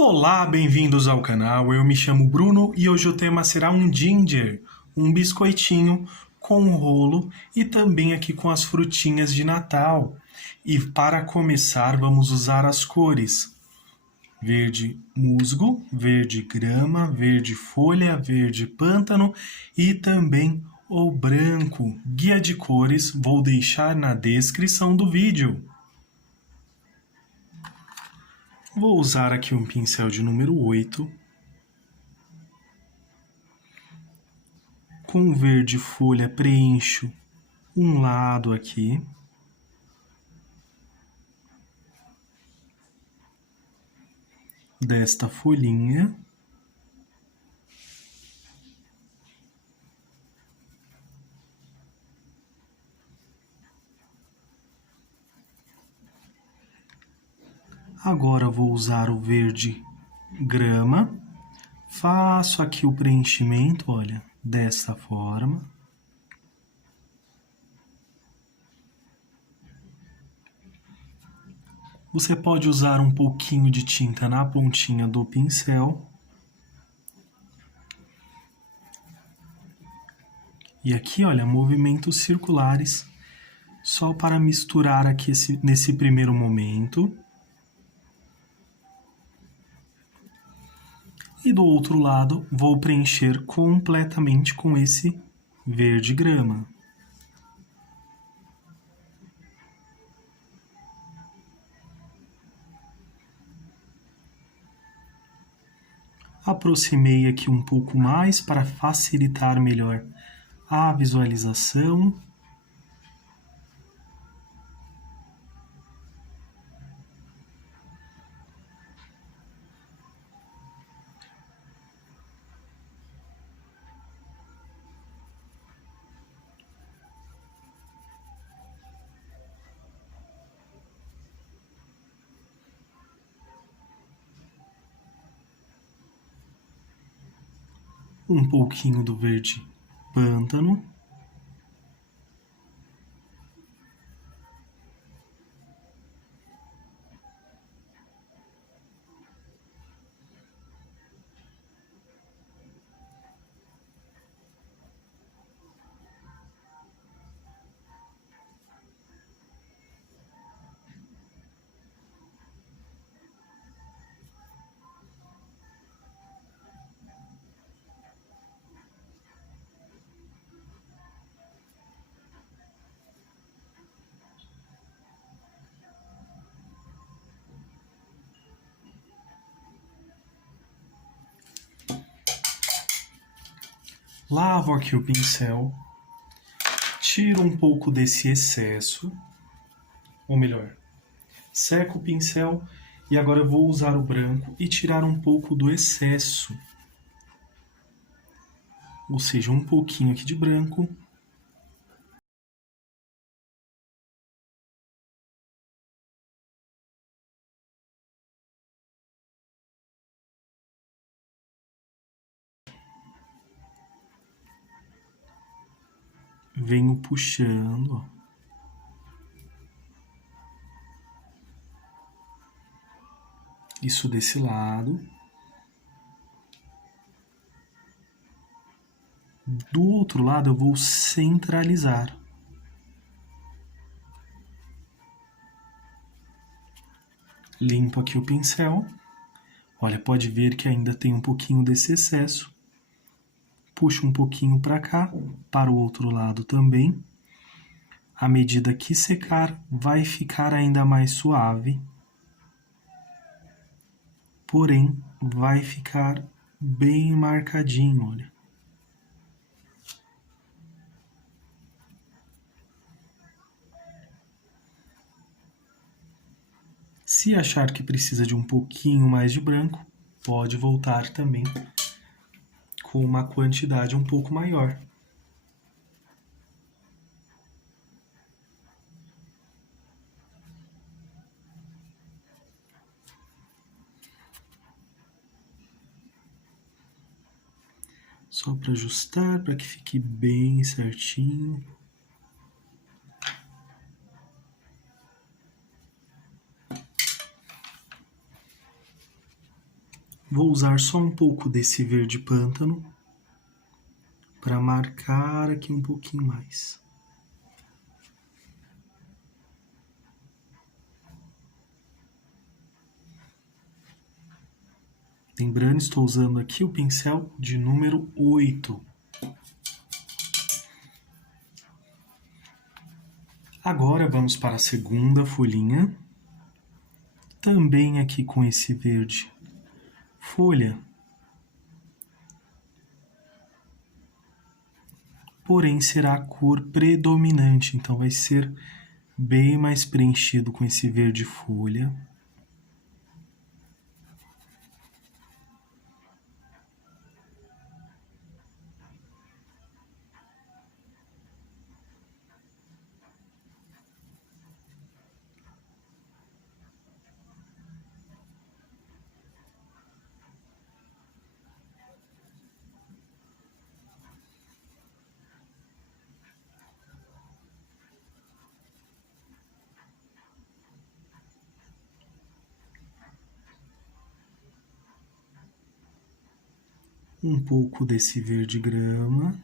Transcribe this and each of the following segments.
Olá, bem-vindos ao canal. Eu me chamo Bruno e hoje o tema será um ginger, um biscoitinho com um rolo e também aqui com as frutinhas de Natal. E para começar, vamos usar as cores: verde musgo, verde grama, verde folha, verde pântano e também o branco. Guia de cores vou deixar na descrição do vídeo. Vou usar aqui um pincel de número 8. Com verde folha preencho um lado aqui. Desta folhinha. Agora vou usar o verde grama. Faço aqui o preenchimento, olha, dessa forma. Você pode usar um pouquinho de tinta na pontinha do pincel. E aqui, olha, movimentos circulares, só para misturar aqui nesse primeiro momento. E do outro lado, vou preencher completamente com esse verde grama. Aproximei aqui um pouco mais para facilitar melhor a visualização. Um pouquinho do verde pântano. Lavo aqui o pincel, tiro um pouco desse excesso, ou melhor, seco o pincel e agora eu vou usar o branco e tirar um pouco do excesso. Ou seja, um pouquinho aqui de branco. Venho puxando, ó. Isso desse lado. Do outro lado eu vou centralizar. Limpo aqui o pincel. Olha, pode ver que ainda tem um pouquinho desse excesso. Puxo um pouquinho para cá, para o outro lado também. À medida que secar, vai ficar ainda mais suave. Porém, vai ficar bem marcadinho, olha. Se achar que precisa de um pouquinho mais de branco, pode voltar também com uma quantidade um pouco maior. Só para ajustar, para que fique bem certinho. Vou usar só um pouco desse verde pântano para marcar aqui um pouquinho mais. Lembrando, estou usando aqui o pincel de número 8. Agora vamos para a segunda folhinha. Também aqui com esse verde folha. Porém, será a cor predominante, então vai ser bem mais preenchido com esse verde folha. Um pouco desse verde grama.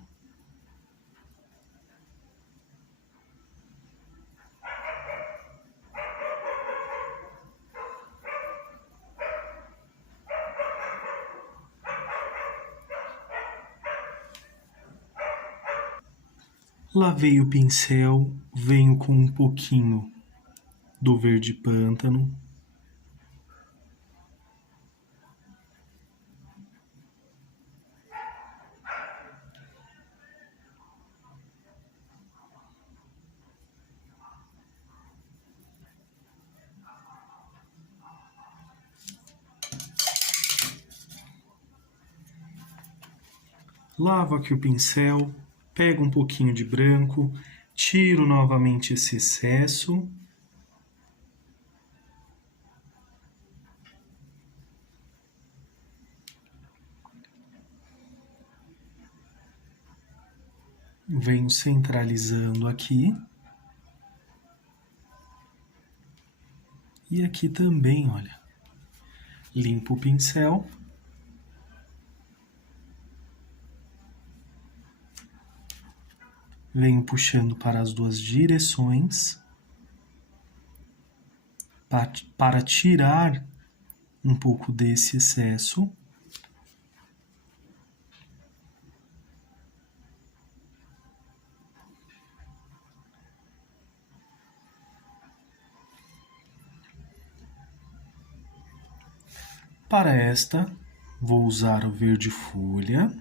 Lavei o pincel, venho com um pouquinho do verde pântano. Lavo aqui o pincel, pego um pouquinho de branco, tiro novamente esse excesso. Venho centralizando aqui. E aqui também, olha. Limpo o pincel. Venho puxando para as duas direções para tirar um pouco desse excesso. Para esta, vou usar o verde folha.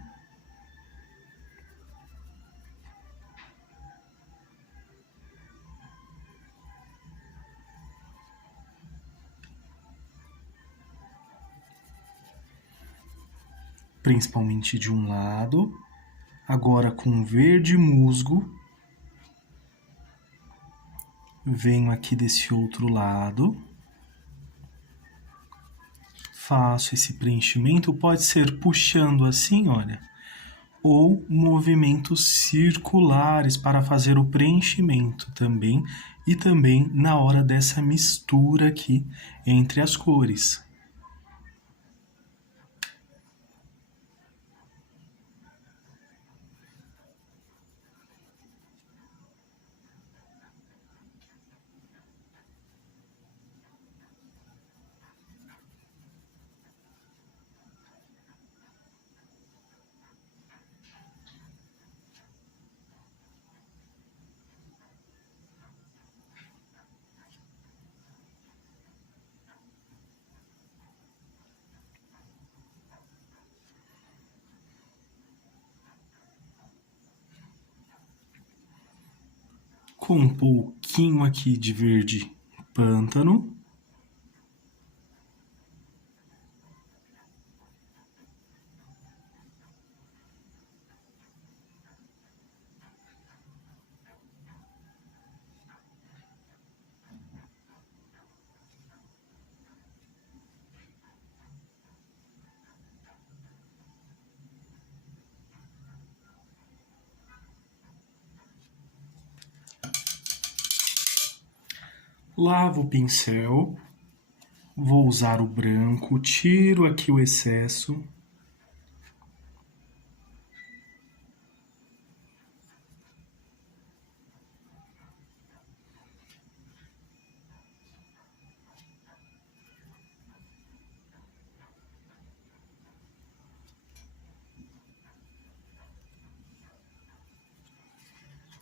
Principalmente de um lado. Agora com verde musgo. Venho aqui desse outro lado. Faço esse preenchimento, pode ser puxando assim, olha, ou movimentos circulares para fazer o preenchimento também, e também na hora dessa mistura aqui entre as cores. Com um pouquinho aqui de verde pântano. Lavo o pincel, Vou usar o branco, tiro aqui o excesso.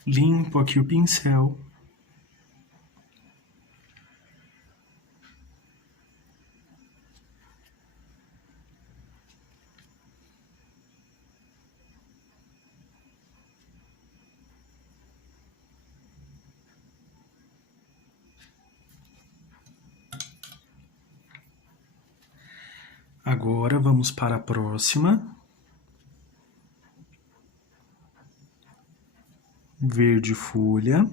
Limpo aqui o pincel. Agora vamos para a próxima. Verde folha.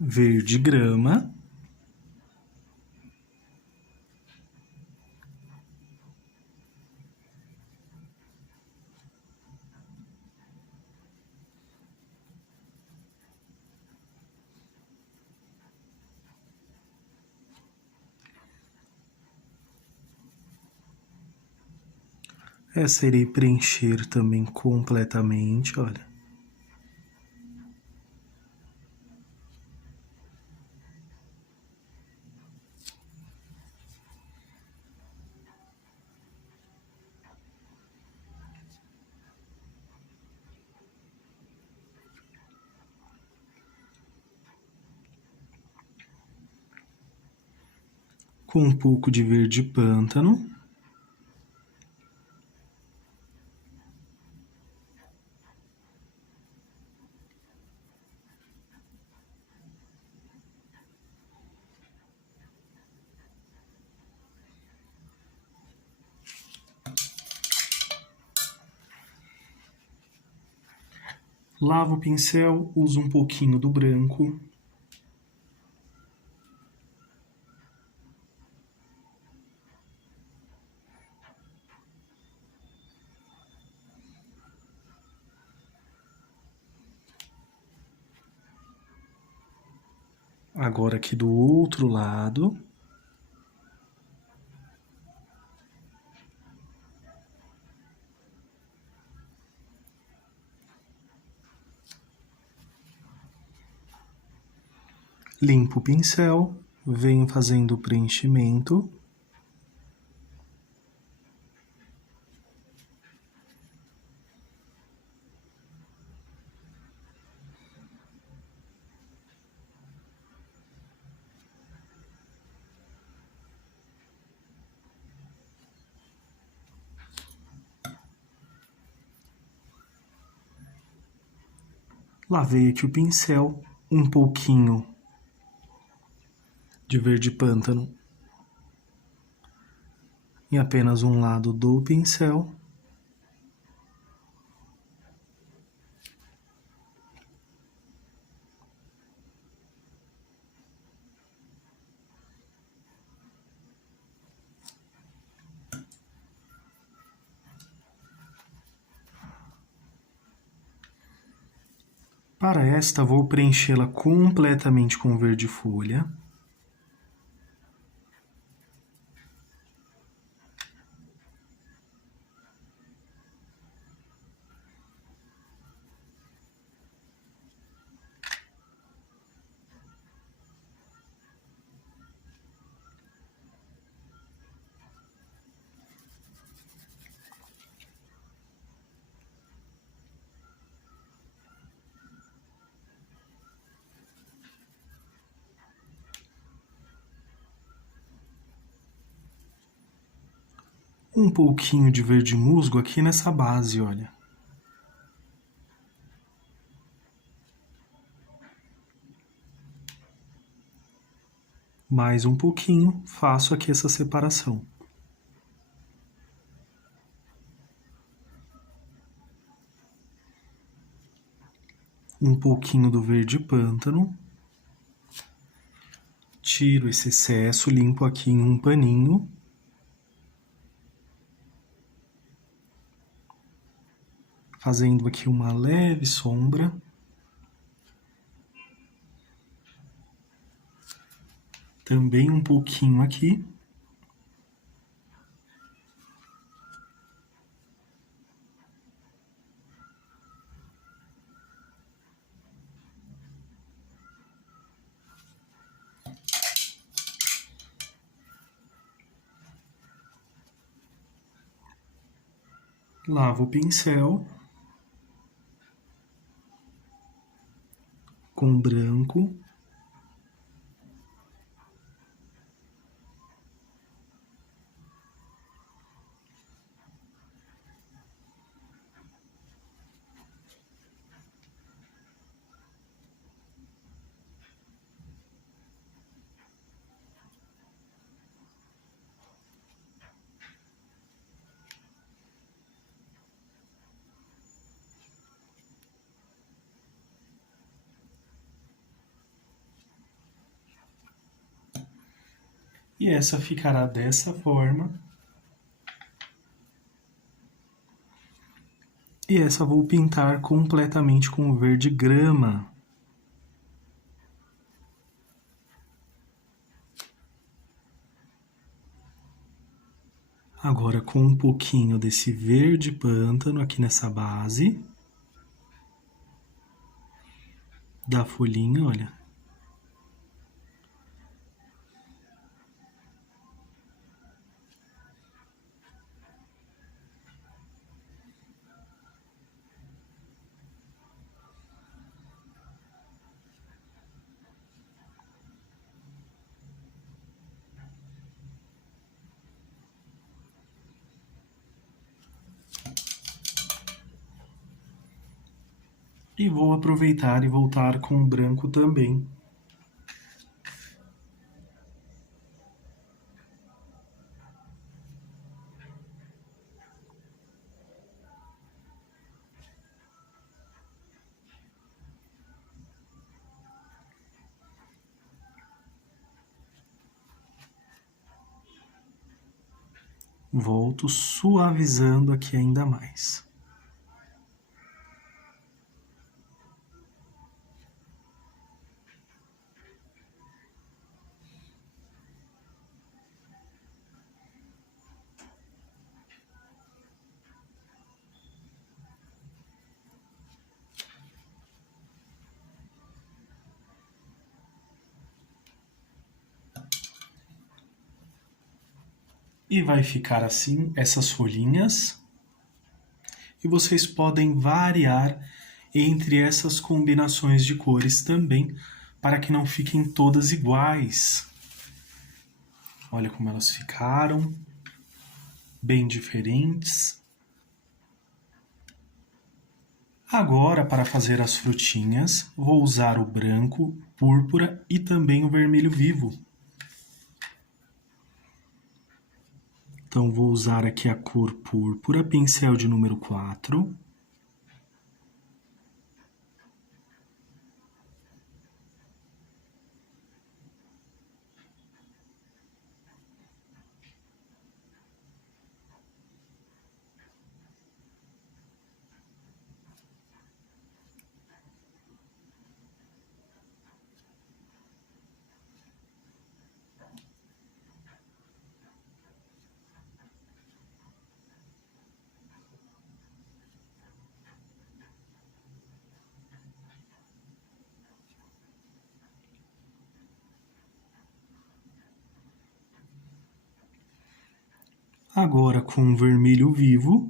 Verde grama. Essa irei preencher também completamente, olha. Com um pouco de verde pântano. Lavo o pincel, uso um pouquinho do branco. Agora aqui do outro lado. Limpo o pincel, venho fazendo o preenchimento. Lavei aqui o pincel, um pouquinho de verde pântano em apenas um lado do pincel. Para esta, vou preenchê-la completamente com verde folha. Um pouquinho de verde musgo aqui nessa base, olha. Mais um pouquinho, faço aqui essa separação. Um pouquinho do verde pântano. Tiro esse excesso, limpo aqui em um paninho. fazendo aqui uma leve sombra. Também um pouquinho aqui. Lavo o pincel com branco. E essa ficará dessa forma. E essa vou pintar completamente com o verde grama. Agora com um pouquinho desse verde pântano aqui nessa base. Da folhinha, olha. E vou aproveitar e voltar com o branco também. Volto suavizando aqui ainda mais. E vai ficar assim essas folhinhas. E vocês podem variar entre essas combinações de cores também, para que não fiquem todas iguais. Olha como elas ficaram, bem diferentes. Agora, para fazer as frutinhas, vou usar o branco, púrpura e também o vermelho vivo. Então, vou usar aqui a cor púrpura, pincel de número 4. Agora com o vermelho vivo.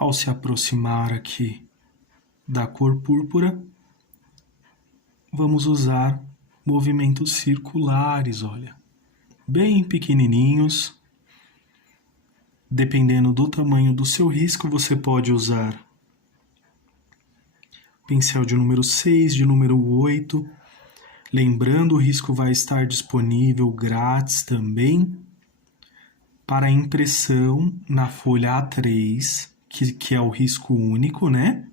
Ao se aproximar aqui da cor púrpura, vamos usar movimentos circulares, olha. bem pequenininhos. Dependendo do tamanho do seu risco, você pode usar pincel de número 6, de número 8. Lembrando, o risco vai estar disponível grátis também para impressão na folha A3, que é o risco único, né?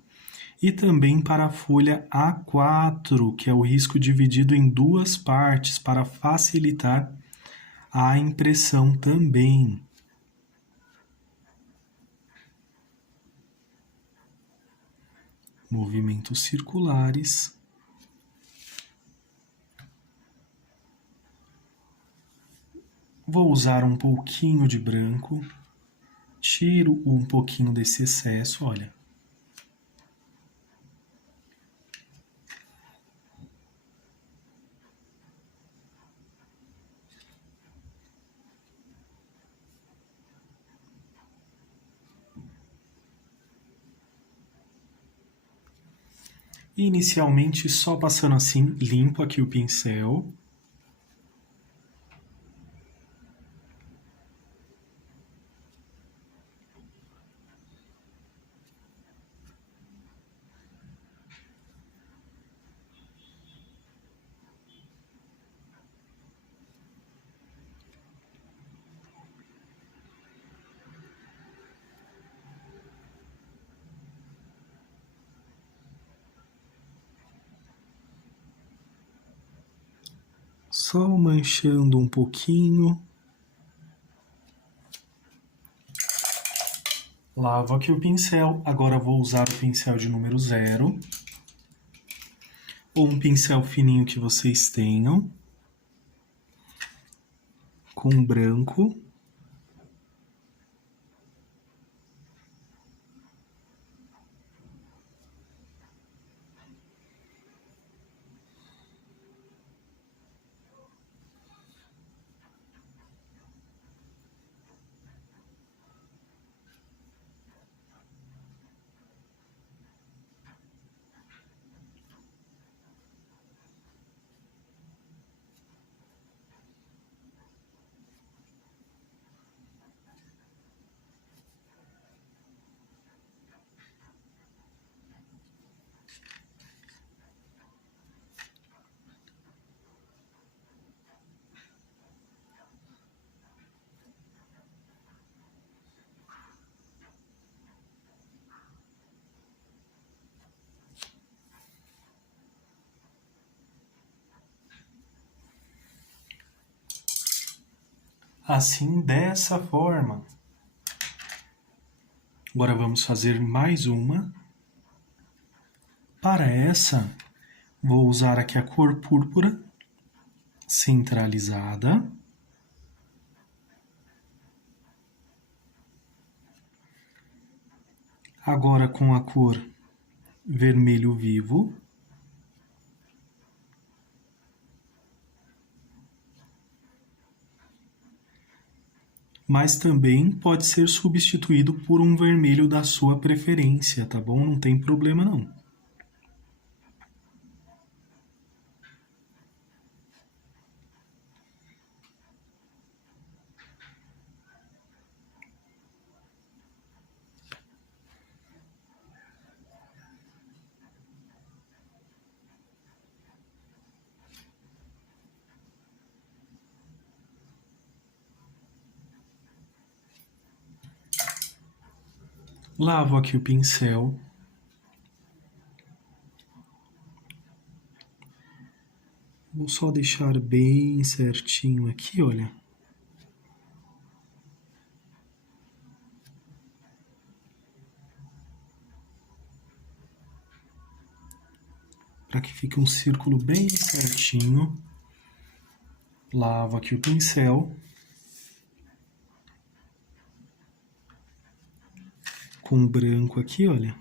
E também para a folha A4, que é o risco dividido em duas partes para facilitar a impressão também. Movimentos circulares. Vou usar um pouquinho de branco. Tiro um pouquinho desse excesso, olha. Inicialmente, só passando assim, limpo aqui o pincel. Só manchando um pouquinho. Lavo aqui o pincel. Agora vou usar o pincel de número 0. Ou um pincel fininho que vocês tenham. Com branco. Assim, dessa forma. Agora vamos fazer mais uma. Para essa, vou usar aqui a cor púrpura centralizada. Agora com a cor vermelho vivo. Mas também pode ser substituído por um vermelho da sua preferência, tá bom? Não tem problema não. Lavo aqui o pincel. Vou só deixar bem certinho aqui, olha. Para que fique um círculo bem certinho. Lavo aqui o pincel. Com branco aqui, olha.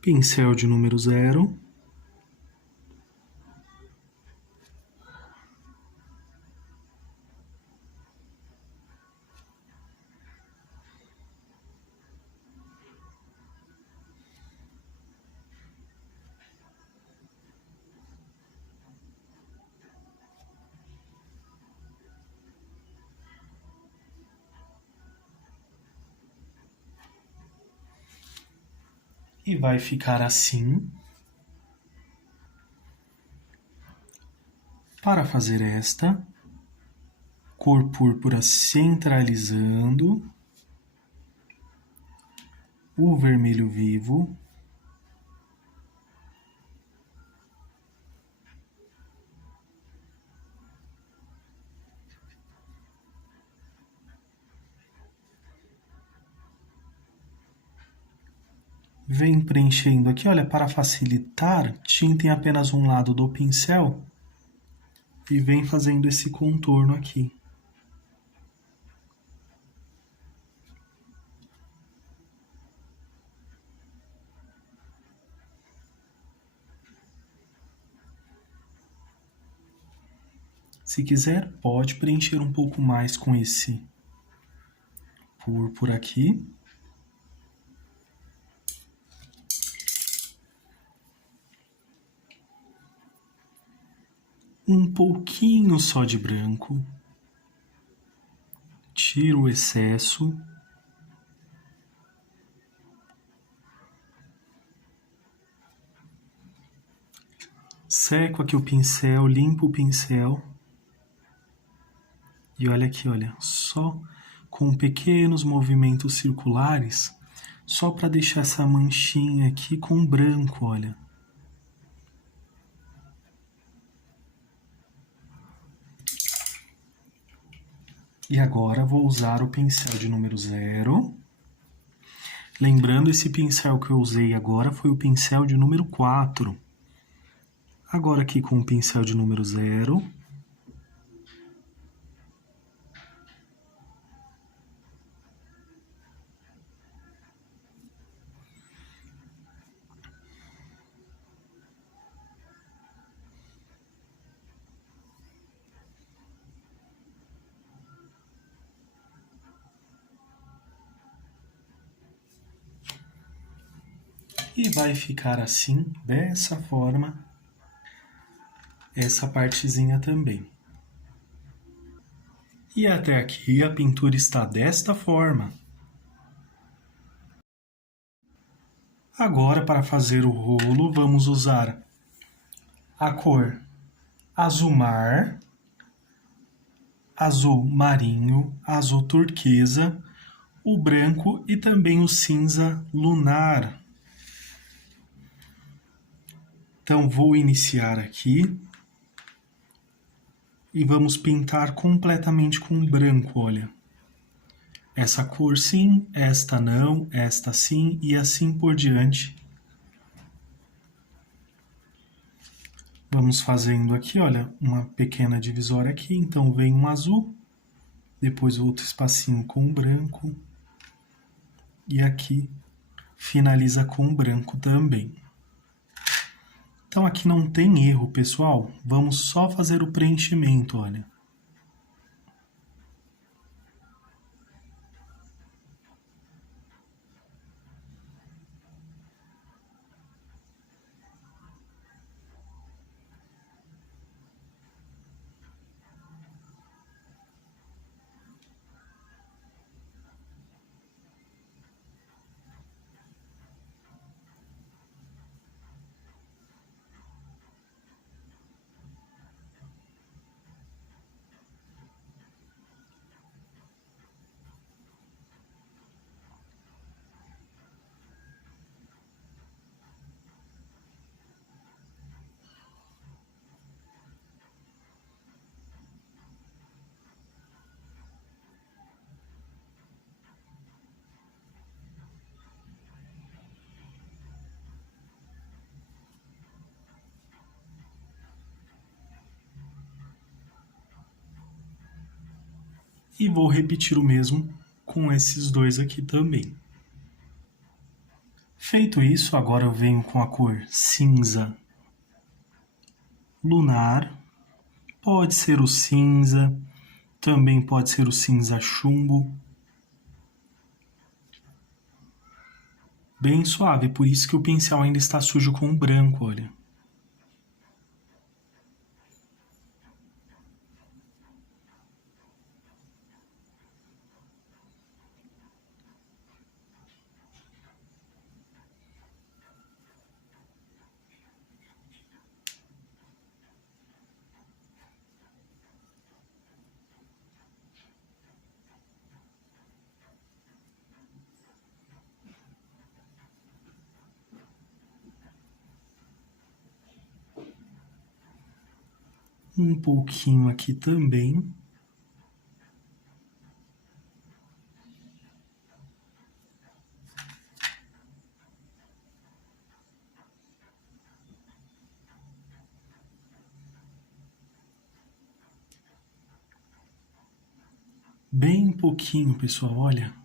pincel de número 0. E vai ficar assim. Para fazer esta, cor púrpura centralizando, o vermelho vivo, vem preenchendo aqui, olha, para facilitar, tintem apenas um lado do pincel e vem fazendo esse contorno aqui. Se quiser, pode preencher um pouco mais com esse púrpura aqui. Um pouquinho só de branco. Tiro o excesso. Seco aqui o pincel, limpo o pincel. E olha aqui, olha, só com pequenos movimentos circulares, só para deixar essa manchinha aqui com branco, olha. E agora vou usar o pincel de número 0. Lembrando, esse pincel que eu usei agora foi o pincel de número 4. Agora aqui com o pincel de número 0. E vai ficar assim, dessa forma, essa partezinha também. E até aqui a pintura está desta forma. Agora, para fazer o rolo, vamos usar a cor azul mar, azul marinho, azul turquesa, o branco e também o cinza lunar. Então, vou iniciar aqui e vamos pintar completamente com branco, olha. Essa cor sim, esta não, esta sim e assim por diante. Vamos fazendo aqui, olha, uma pequena divisória aqui, então vem um azul, depois outro espacinho com branco e aqui finaliza com branco também. Então aqui não tem erro, pessoal. Vamos só fazer o preenchimento, olha. E vou repetir o mesmo com esses dois aqui também. Feito isso, agora eu venho com a cor cinza lunar. Pode ser o cinza, também pode ser o cinza chumbo. Bem suave, por isso que o pincel ainda está sujo com o branco, olha. Um pouquinho aqui também. Bem pouquinho, pessoal, olha.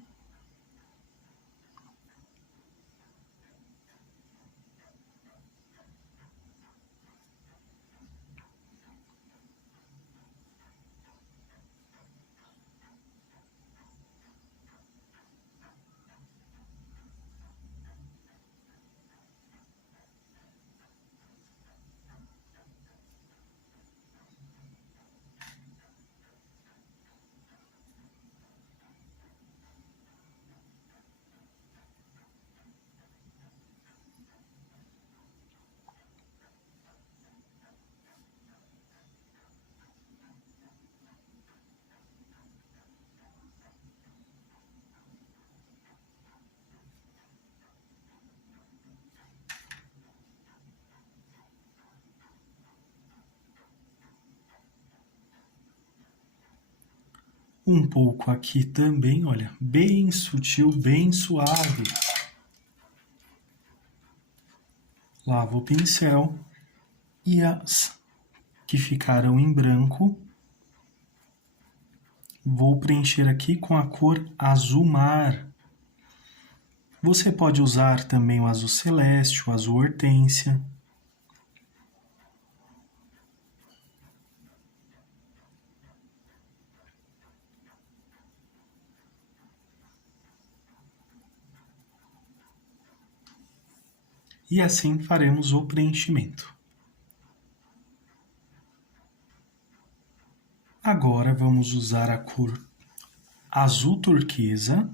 Um pouco aqui também, olha, bem sutil, bem suave. Lavo o pincel e as que ficaram em branco, vou preencher aqui com a cor azul mar. Você pode usar também o azul celeste, o azul hortênsia. E assim faremos o preenchimento. Agora vamos usar a cor azul turquesa.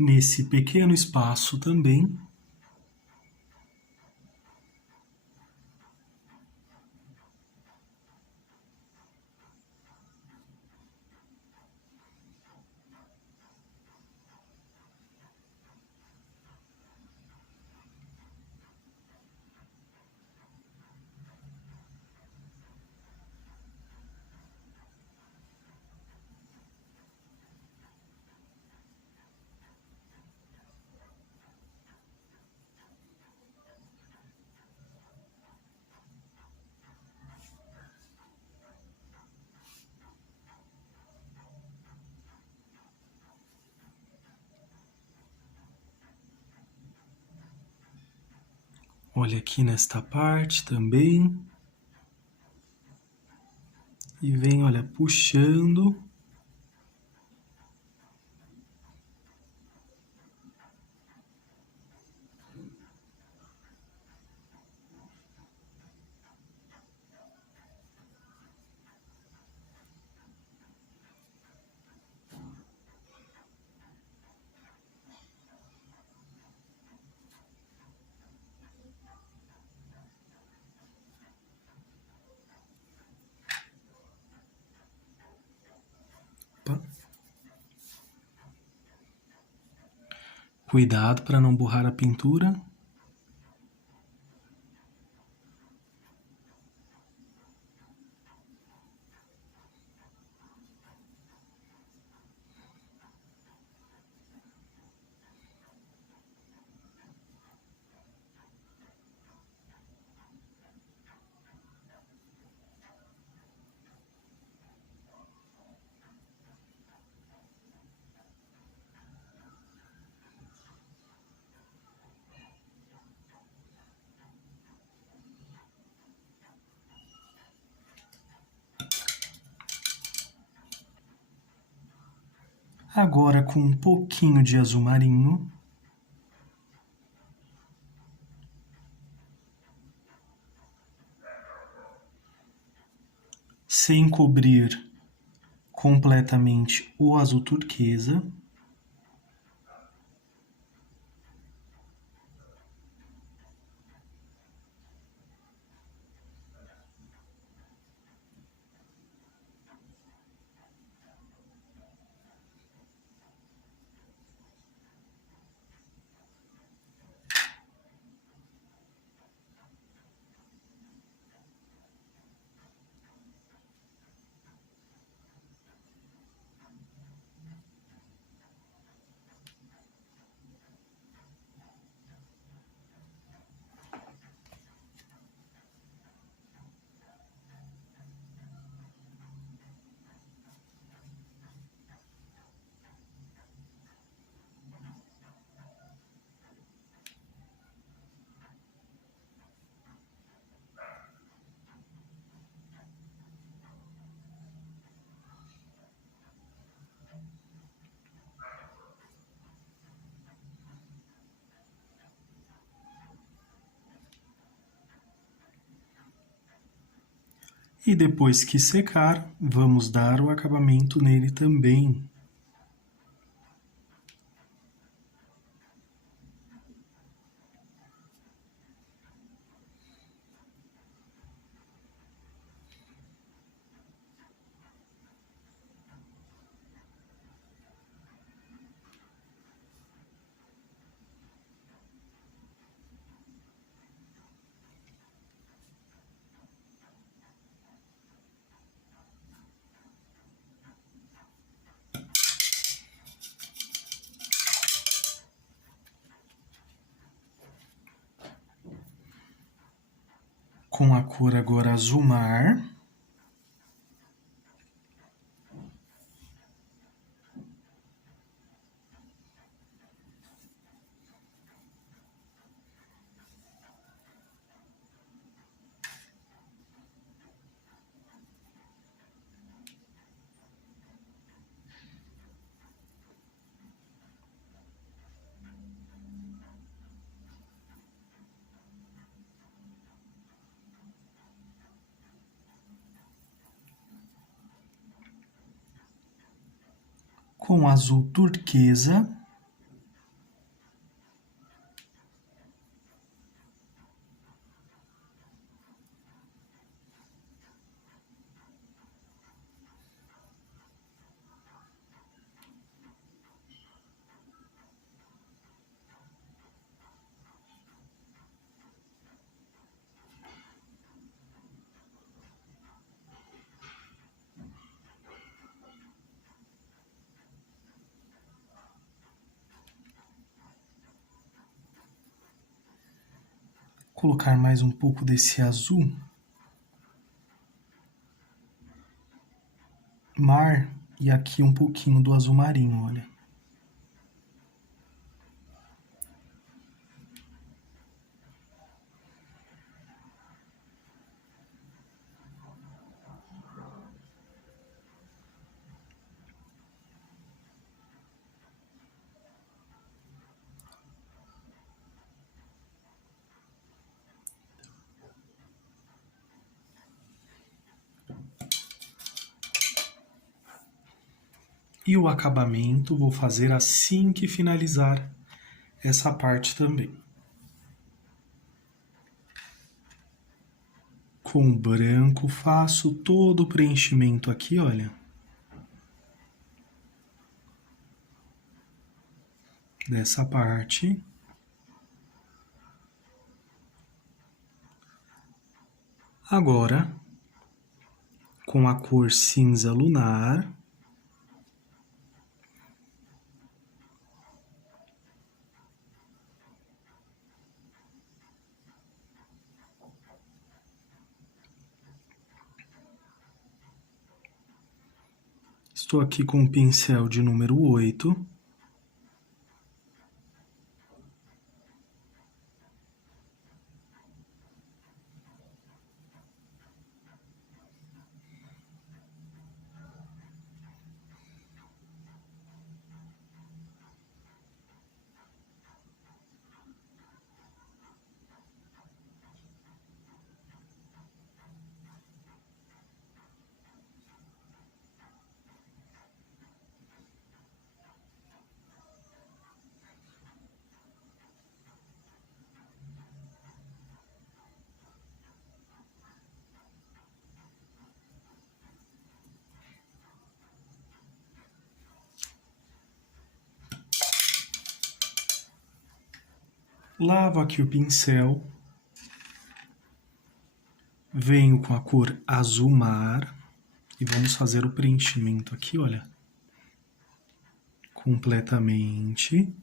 Nesse pequeno espaço também. Olha aqui nesta parte também. E vem, olha, puxando. Cuidado para não borrar a pintura. Agora com um pouquinho de azul marinho. Sem cobrir completamente o azul turquesa. E depois que secar, vamos dar o acabamento nele também. Com a cor agora azul mar. Com azul turquesa. Colocar mais um pouco desse azul mar e aqui um pouquinho do azul marinho, olha. E o acabamento vou fazer assim que finalizar essa parte também. Com branco faço todo o preenchimento aqui, olha. dessa parte. Agora, com a cor cinza lunar, estou aqui com o pincel de número 8. Lavo aqui o pincel, venho com a cor azul mar e vamos fazer o preenchimento aqui, olha, completamente.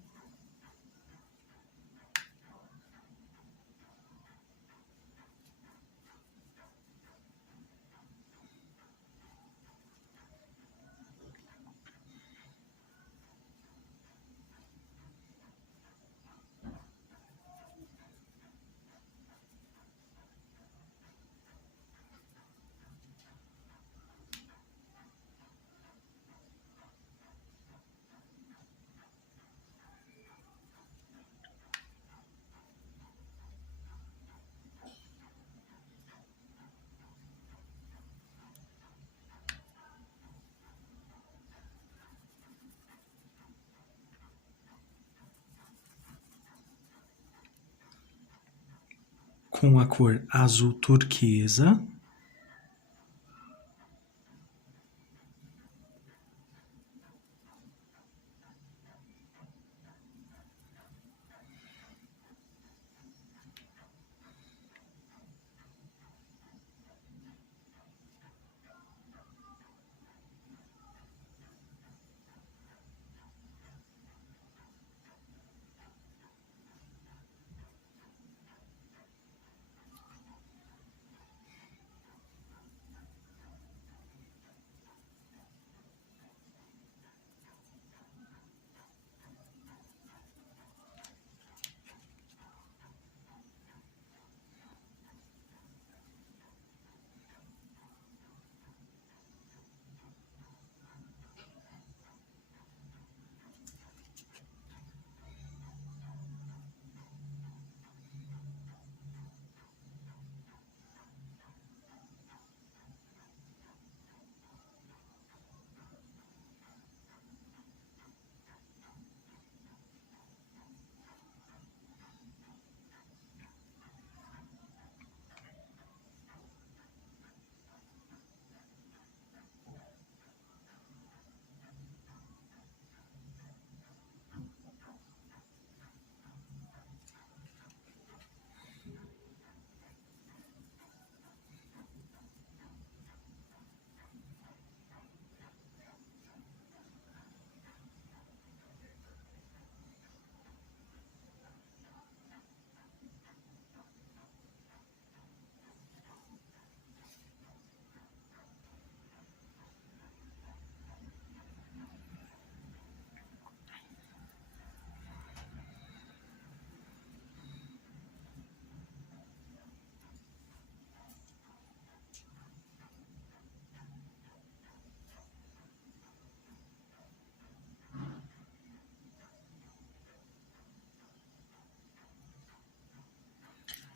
Com a cor azul turquesa.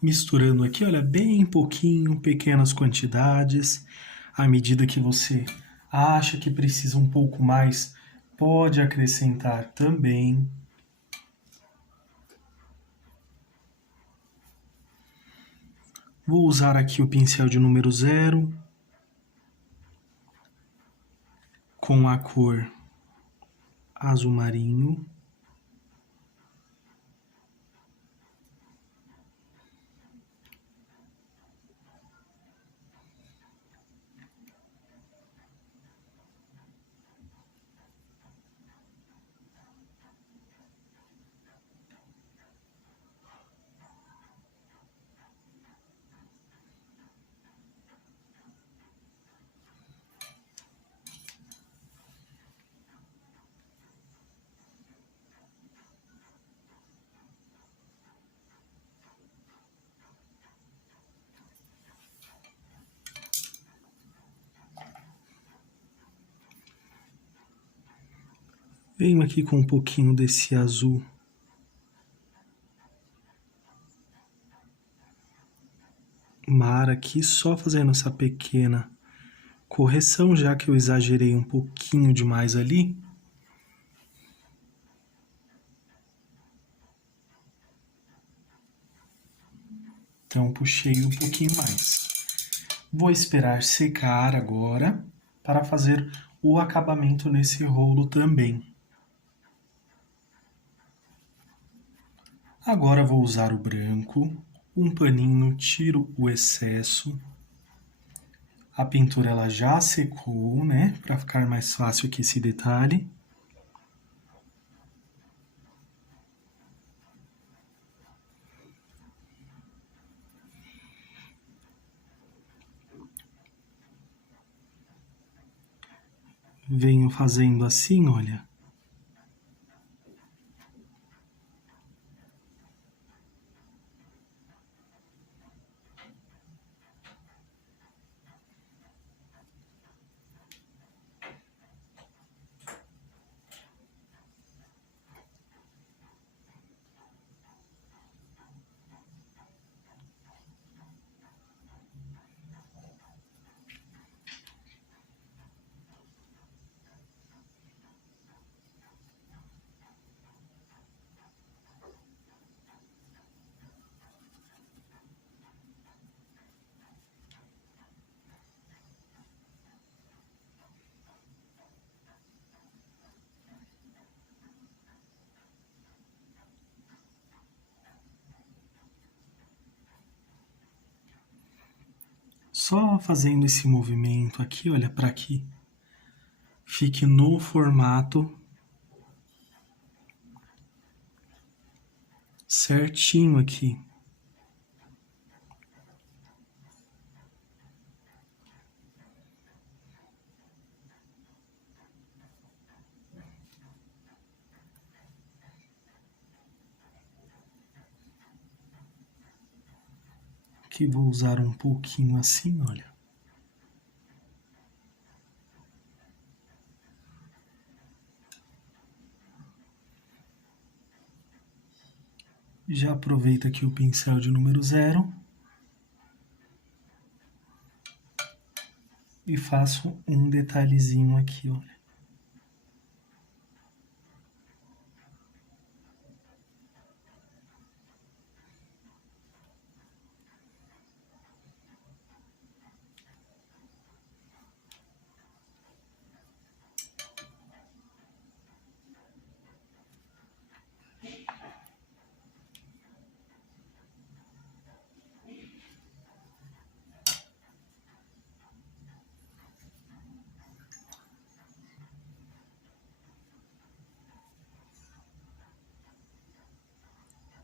Misturando aqui, olha, bem pouquinho, pequenas quantidades. À medida que você acha que precisa um pouco mais, pode acrescentar também. Vou usar aqui o pincel de número 0 com a cor azul marinho. Venho aqui com um pouquinho desse azul mar aqui, só fazendo essa pequena correção, já que eu exagerei um pouquinho demais ali. Então, puxei um pouquinho mais. Vou esperar secar agora para fazer o acabamento nesse rolo também. Agora vou usar o branco, um paninho, tiro o excesso. A pintura ela já secou, né? Para ficar mais fácil aqui esse detalhe. Venho fazendo assim, olha. Só fazendo esse movimento aqui, olha, para que fique no formato certinho aqui. Aqui vou usar um pouquinho assim, olha. Já aproveito aqui o pincel de número 0 e faço um detalhezinho aqui, olha.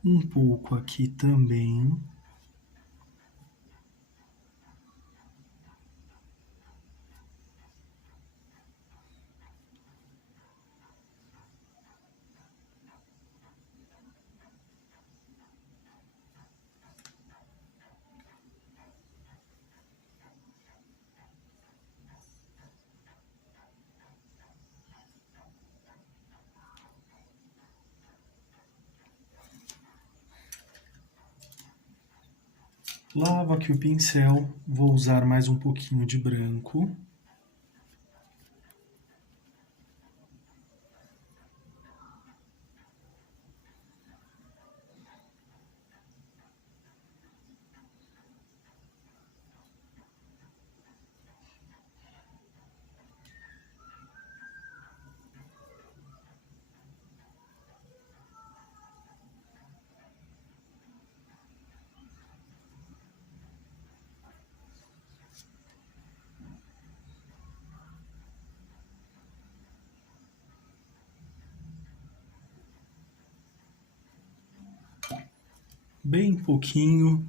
Um pouco aqui também. Lavo aqui o pincel, vou usar mais um pouquinho de branco. Bem pouquinho.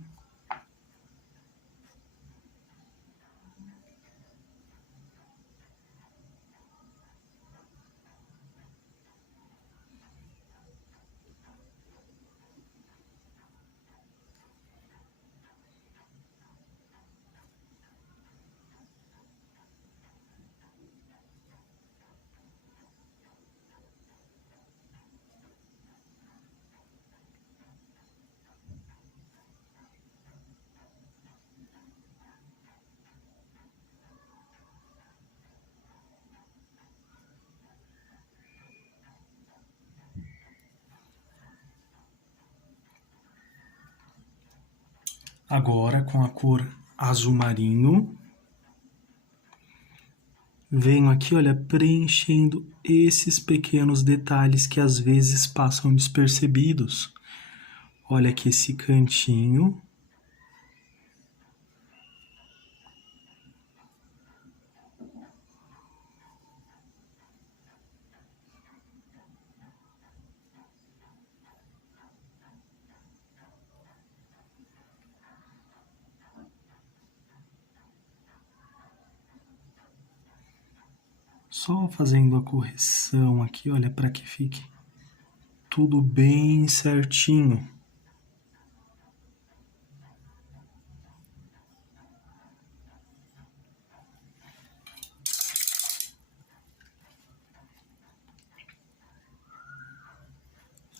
Agora, com a cor azul marinho, venho aqui, olha, preenchendo esses pequenos detalhes que às vezes passam despercebidos. Olha aqui esse cantinho. Só fazendo a correção aqui, olha, para que fique tudo bem certinho.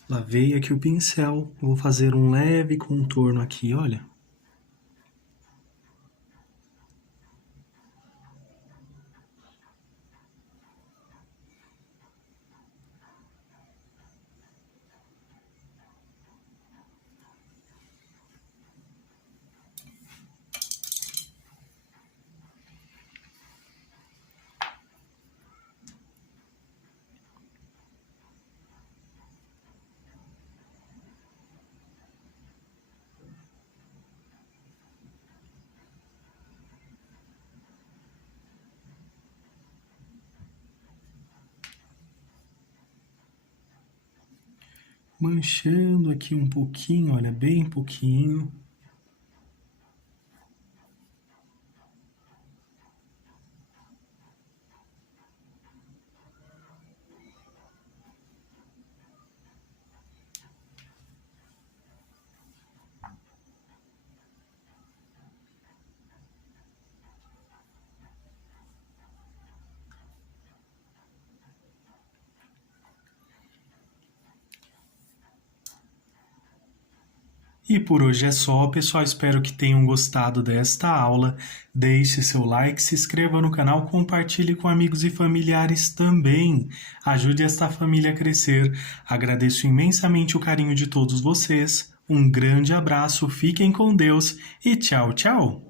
Lavei aqui o pincel, vou fazer um leve contorno aqui, olha. Manchando aqui um pouquinho, olha, bem pouquinho. E por hoje é só, pessoal. Espero que tenham gostado desta aula. Deixe seu like, se inscreva no canal, compartilhe com amigos e familiares também. Ajude esta família a crescer. Agradeço imensamente o carinho de todos vocês. Um grande abraço, fiquem com Deus e tchau, tchau!